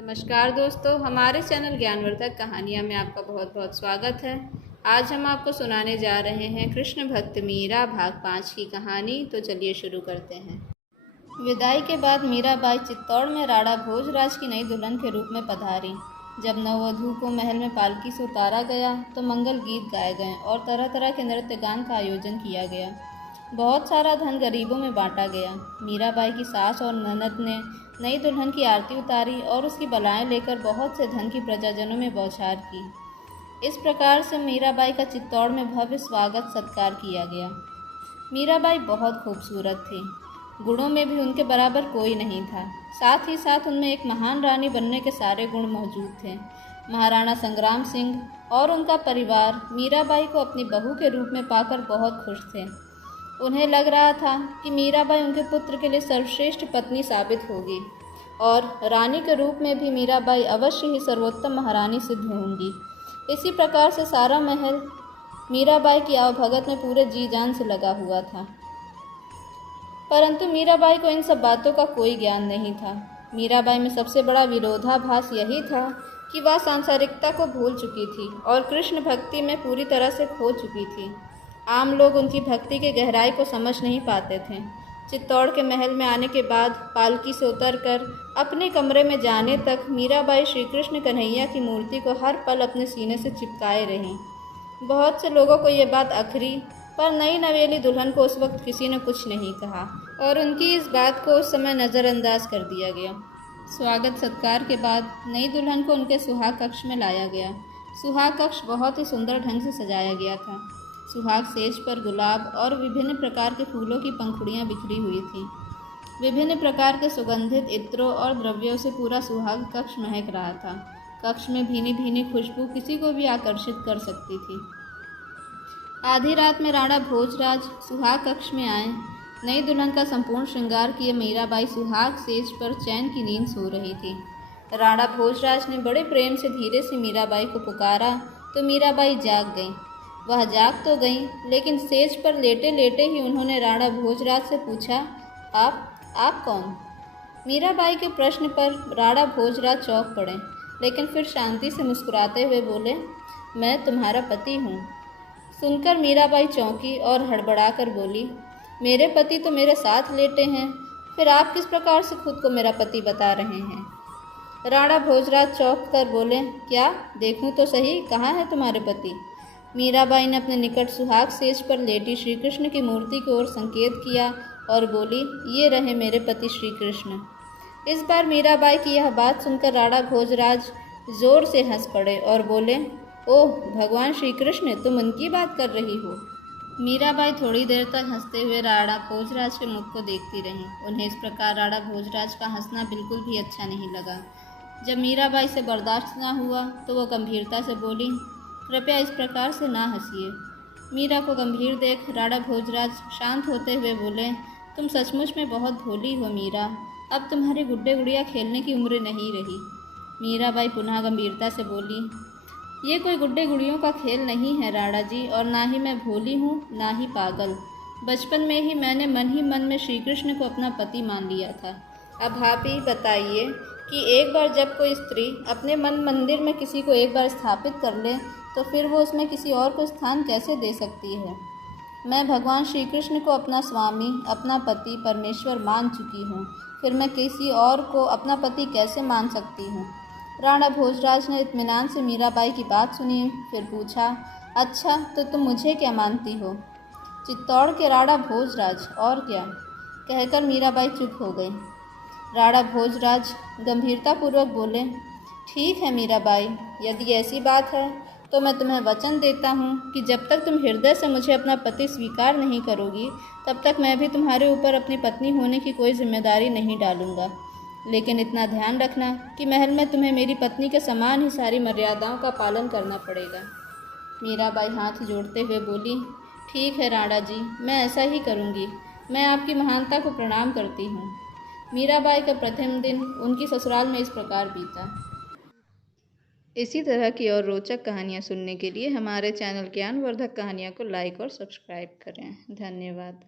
नमस्कार दोस्तों, हमारे चैनल ज्ञानवर्धक कहानियाँ में आपका बहुत बहुत स्वागत है। आज हम आपको सुनाने जा रहे हैं कृष्ण भक्त मीरा भाग 5 की कहानी। तो चलिए शुरू करते हैं। विदाई के बाद मीराबाई चित्तौड़ में राणा भोजराज की नई दुल्हन के रूप में पधारी। जब नववधू को महल में पालकी से उतारा गया तो मंगल गीत गाए गए और तरह तरह के नृत्य गान का आयोजन किया गया। बहुत सारा धन गरीबों में बांटा गया। मीराबाई की सास और ननद ने नई दुल्हन की आरती उतारी और उसकी बलाएं लेकर बहुत से धन की प्रजाजनों में बौछार की। इस प्रकार से मीराबाई का चित्तौड़ में भव्य स्वागत सत्कार किया गया। मीराबाई बहुत खूबसूरत थी। गुणों में भी उनके बराबर कोई नहीं था। साथ ही साथ उनमें एक महान रानी बनने के सारे गुण मौजूद थे। महाराणा संग्राम सिंह और उनका परिवार मीराबाई को अपनी बहू के रूप में पाकर बहुत खुश थे। उन्हें लग रहा था कि मीराबाई उनके पुत्र के लिए सर्वश्रेष्ठ पत्नी साबित होगी और रानी के रूप में भी मीराबाई अवश्य ही सर्वोत्तम महारानी सिद्ध होंगी। इसी प्रकार से सारा महल मीराबाई की आवभगत में पूरे जी जान से लगा हुआ था। परंतु मीराबाई को इन सब बातों का कोई ज्ञान नहीं था। मीराबाई में सबसे बड़ा विरोधाभास यही था कि वह सांसारिकता को भूल चुकी थी और कृष्ण भक्ति में पूरी तरह से खो चुकी थी। आम लोग उनकी भक्ति के गहराई को समझ नहीं पाते थे। चित्तौड़ के महल में आने के बाद पालकी से उतरकर अपने कमरे में जाने तक मीराबाई श्री कृष्ण कन्हैया की मूर्ति को हर पल अपने सीने से चिपकाए रहीं। बहुत से लोगों को ये बात अखरी, पर नई नवेली दुल्हन को उस वक्त किसी ने कुछ नहीं कहा और उनकी इस बात को उस समय नज़रअंदाज कर दिया गया। स्वागत सत्कार के बाद नई दुल्हन को उनके सुहाग कक्ष में लाया गया। सुहाग कक्ष बहुत ही सुंदर ढंग से सजाया गया था। सुहाग सेज पर गुलाब और विभिन्न प्रकार के फूलों की पंखुड़ियाँ बिखरी हुई थीं। विभिन्न प्रकार के सुगंधित इत्रों और द्रव्यों से पूरा सुहाग कक्ष महक रहा था। कक्ष में भीनी भीनी खुशबू किसी को भी आकर्षित कर सकती थी। आधी रात में राणा भोजराज सुहाग कक्ष में आए। नई दुल्हन का संपूर्ण श्रृंगार किए मीराबाई सुहाग सेज पर चैन की नींद सो रही थी। राणा भोजराज ने बड़े प्रेम से धीरे से मीराबाई को पुकारा तो मीराबाई जाग गई। वह जाग तो गई, लेकिन सेज पर लेटे लेटे ही उन्होंने राणा भोजराज से पूछा, आप कौन? मीराबाई के प्रश्न पर राणा भोजराज चौंक पड़े, लेकिन फिर शांति से मुस्कुराते हुए बोले, मैं तुम्हारा पति हूँ। सुनकर मीराबाई चौंकी और हड़बड़ा कर बोली, मेरे पति तो मेरे साथ लेटे हैं, फिर आप किस प्रकार से खुद को मेरा पति बता रहे हैं? राणा भोजराज चौंक कर बोले, क्या देखूं तो सही, कहाँ है तुम्हारे पति? मीराबाई ने अपने निकट सुहाग सेज पर लेटी श्री कृष्ण की मूर्ति की ओर संकेत किया और बोली, ये रहे मेरे पति श्री कृष्ण। इस बार मीराबाई की यह बात सुनकर राणा भोजराज जोर से हंस पड़े और बोले, ओह भगवान श्री कृष्ण, तुम उनकी बात कर रही हो? मीराबाई थोड़ी देर तक हंसते हुए राणा भोजराज के मुख को देखती रहीं। उन्हें इस प्रकार राणा भोजराज का हंसना बिल्कुल भी अच्छा नहीं लगा। जब मीराबाई से बर्दाश्त न हुआ तो वो गंभीरता से बोली, कृपया इस प्रकार से ना हंसिए। मीरा को गंभीर देख राणा भोजराज शांत होते हुए बोले, तुम सचमुच में बहुत भोली हो मीरा, अब तुम्हारी गुड्डे गुड़िया खेलने की उम्र नहीं रही। मीराबाई पुनः गंभीरता से बोली, ये कोई गुड्डे गुड़ियों का खेल नहीं है राणा जी, और ना ही मैं भोली हूँ ना ही पागल। बचपन में ही मैंने मन ही मन में श्री कृष्ण को अपना पति मान लिया था। अब आप ही बताइए कि एक बार जब कोई स्त्री अपने मन मंदिर में किसी को एक बार स्थापित कर ले तो फिर वो उसमें किसी और को स्थान कैसे दे सकती है? मैं भगवान श्री कृष्ण को अपना स्वामी, अपना पति, परमेश्वर मान चुकी हूँ, फिर मैं किसी और को अपना पति कैसे मान सकती हूँ? राणा भोजराज ने इत्मीनान से मीराबाई की बात सुनी, फिर पूछा, अच्छा तो तुम मुझे क्या मानती हो? चित्तौड़ के राणा भोजराज, और क्या? कहकर मीराबाई चुप हो गई। राणा भोजराज गंभीरतापूर्वक बोले, ठीक है मीराबाई, यदि ऐसी बात है तो मैं तुम्हें वचन देता हूँ कि जब तक तुम हृदय से मुझे अपना पति स्वीकार नहीं करोगी तब तक मैं भी तुम्हारे ऊपर अपनी पत्नी होने की कोई जिम्मेदारी नहीं डालूंगा। लेकिन इतना ध्यान रखना कि महल में तुम्हें मेरी पत्नी के समान ही सारी मर्यादाओं का पालन करना पड़ेगा। मीराबाई हाथ जोड़ते हुए बोली, ठीक है राणा जी, मैं ऐसा ही करूँगी। मैं आपकी महानता को प्रणाम करती हूँ। मीराबाई का प्रथम दिन उनकी ससुराल में इस प्रकार बीता। इसी तरह की और रोचक कहानियाँ सुनने के लिए हमारे चैनल ज्ञानवर्धक कहानियाँ को लाइक और सब्सक्राइब करें। धन्यवाद।